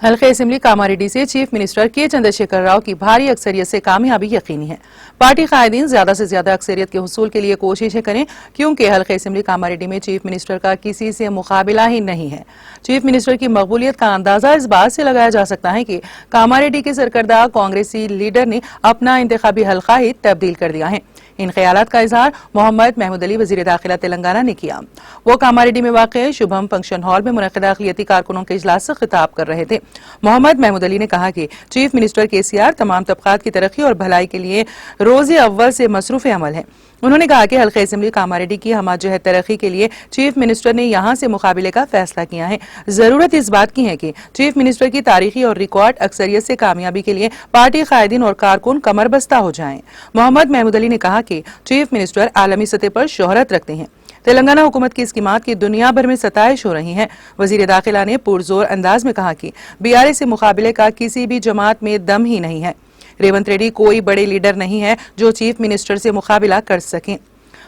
हल्के असेंबली कामारेड्डी से chief minister के चंद्रशेखर राव की भारी अक्सरियत से कामयाबी यकीनी है। पार्टी कायदीन ज्यादा से ज्यादा अक्सरियत के हुसूल के लिए कोशिशें करें, क्योंकि हल्के असेंबली कामारेड्डी में चीफ मिनिस्टर का किसी से मुकाबला ही नहीं है। चीफ मिनिस्टर की मकबूलियत का अंदाजा इस बात से लगाया जा सकता है कि कामारेड्डी के सरकर्दा कांग्रेसी लीडर ने अपना इंतखाबी हल्का ही तब्दील कर दिया है। इन ख्यालात का इजहार मोहम्मद महमूद अली वजीर दाखिला तेलंगाना ने किया। वो कामारेड्डी में वाक़ शुभम फंक्शन हॉल में मुनक़िदा अक़लियती कारकुनों के इजलास से खिताब कर रहे थे। मोहम्मद महमूद अली ने कहा कि चीफ मिनिस्टर केसीआर तमाम तबक़ात की तरक्की और भलाई के लिए रोज़े अव्वल से मसरूफ़ अमल है। उन्होंने कहा कि हल्के असेंबली कामारेड्डी की हमाजहत तरक्की के लिए चीफ मिनिस्टर ने यहां से मुकाबले का फैसला किया है। जरूरत इस बात की है कि चीफ मिनिस्टर की तारीखी और रिकॉर्ड अक्सरियत से कामयाबी के लिए पार्टी कायदीन और कारकुन कमर बस्ता हो जाएं। मोहम्मद महमूद अली ने कहा कि चीफ मिनिस्टर आलमी सतह पर शोहरत रखते हैं। तेलंगाना हुकूमत की स्कीमात की दुनिया भर में सताइश हो रही है। वजीर दाखिला ने पुरजोर अंदाज में कहा कि बीआरएस से मुकाबले का किसी भी जमात में दम ही नहीं है। रेवंत रेड्डी कोई बड़े लीडर नहीं है जो चीफ मिनिस्टर से मुकाबला कर सकें।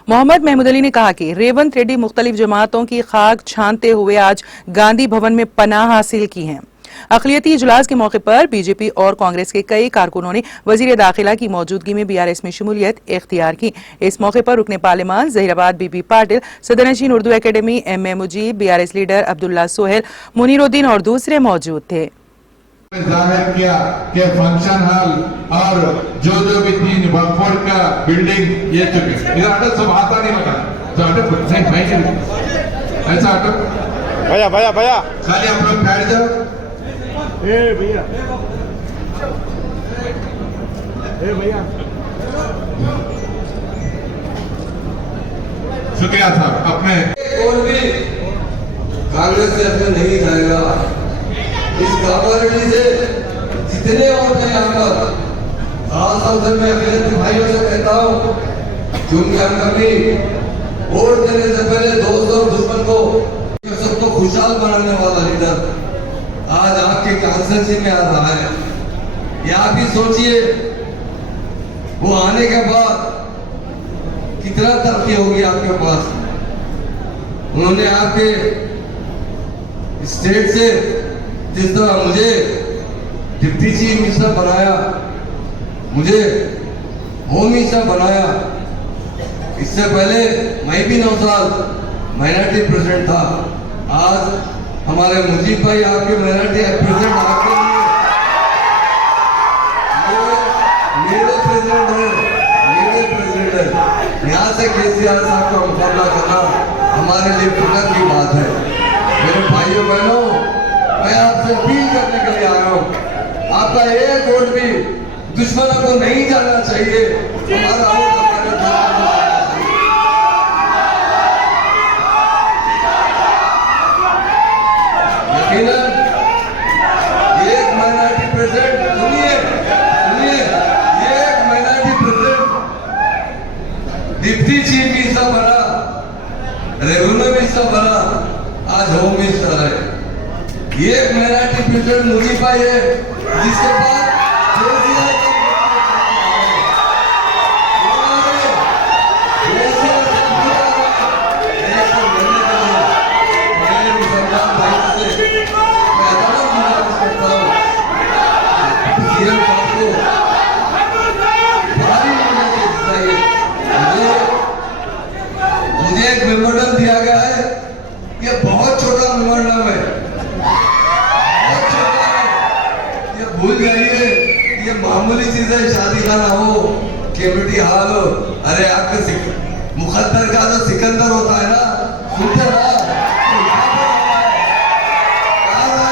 मोहम्मद महमूद अली ने कहा कि रेवंत रेड्डी मुख्तलिफ जमातों की खाक छानते हुए आज गांधी भवन में पनाह हासिल की है। अक़लियती इजलास के मौके पर बीजेपी और कांग्रेस के कई कारकुनों ने वजीर दाखिला की मौजूदगी में बीआरएस में शमूलियत इख्तियार की। इस मौके पर रुकने पार्लियामान ज़हीराबाद बीबी पाटिल, सदरनशीन उर्दू एकेडमी एम.ए. मुजीब, बीआरएस लीडर अब्दुल्ला सोहेल, मुनीरुद्दीन और दूसरे मौजूद थे। जाहिर किया कि फंक्शन हॉल और जो भी 3 वर्कफोर्स का बिल्डिंग ये चुके इधर अटक सब आता नहीं बता तो अटक नहीं ऐसा अटक भैया खाली आप लोग बैठ जाओ। भैया शुक्रिया साहब। अपने और भी कांग्रेस से अपने नहीं जाएगा। इस कामारेड्डी से जितने और हैं यहाँ पर खास तौर से मैं अपने भाइयों से कहता हूँ कि उनके अंदर भी वोट देने से पहले दोस्त और दुश्मन को सबको खुशहाल बनाने वाला लीडर आज आपके कॉन्स्टिट्यूंसी में आ रहा है। ये आप ही सोचिए वो आने के बाद कितना तरक्की होगी आपके पास। उन्होंने आपके स्टेट से जिस तरह मुझे डिप्टी चीफ मिनिस्टर बनाया, मुझे होम मिनिस्टर बनाया, इससे पहले मैं भी 9 साल माइनॉरिटी प्रेसिडेंट था। आज हमारे मुजीब भाई आपके माइनॉरिटी प्रेसिडेंट आपके मेरे प्रेसिडेंट है। यहाँ से केसीआर साहब का मुकाबला करना हमारे लिए फिक्र की बात है। मेरे भाइयों बहनों, मैं आपसे अपील करने के लिए आया हूँ, आपका एक वोट भी दुश्मनों को नहीं जाना चाहिए। हमारा वोट यकीनन एक माइनॉरिटी प्रेसिडेंट सुनिए एक minority president deputy chief minister बना, रेवेन्यू मिनिस्टर बना, आज होम मिनिस्टर है। ये एक माइनॉरिटी प्रेसिडेंट मुजीब भाई है जिसके पास मुझे एक मेमोरेंडम दिया गया है। ये बहुत छोटा मेमोरेंडम है, बहुत छोटा है। ये भूल जाइए, ये मामूली चीज है। शादी खाना हो, कमेटी हॉल हो, अरे आपके मुकद्दर का जो सिकंदर होता है ना, सुनते ना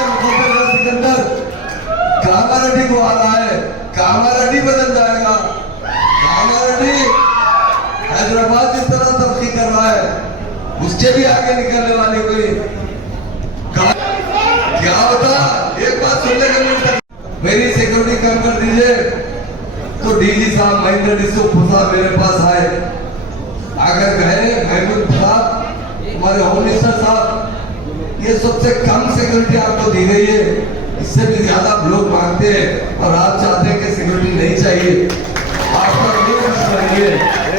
मुकद्दर का सिकंदर कामारेड्डी को आ रहा है। कामारेड्डी बदल जाएगा। कामारेड्डी हैदराबाद जिस तरह तरक्की कर रहा है उससे भी आगे निकलने वाली कोई क्या होता। एक बात सुनने के लिए मेरी सिक्योरिटी कम कर दीजिए तो डीजी साहब महेंद्र साहब मेरे पास आए, अगर गए महमूद साहब हमारे होम मिनिस्टर साहब, ये सबसे कम सिक्योरिटी आपको दी गई है। इससे भी ज्यादा लोग मांगते हैं और आप चाहते हैं कि सिक्योरिटी नहीं चाहिए। आपका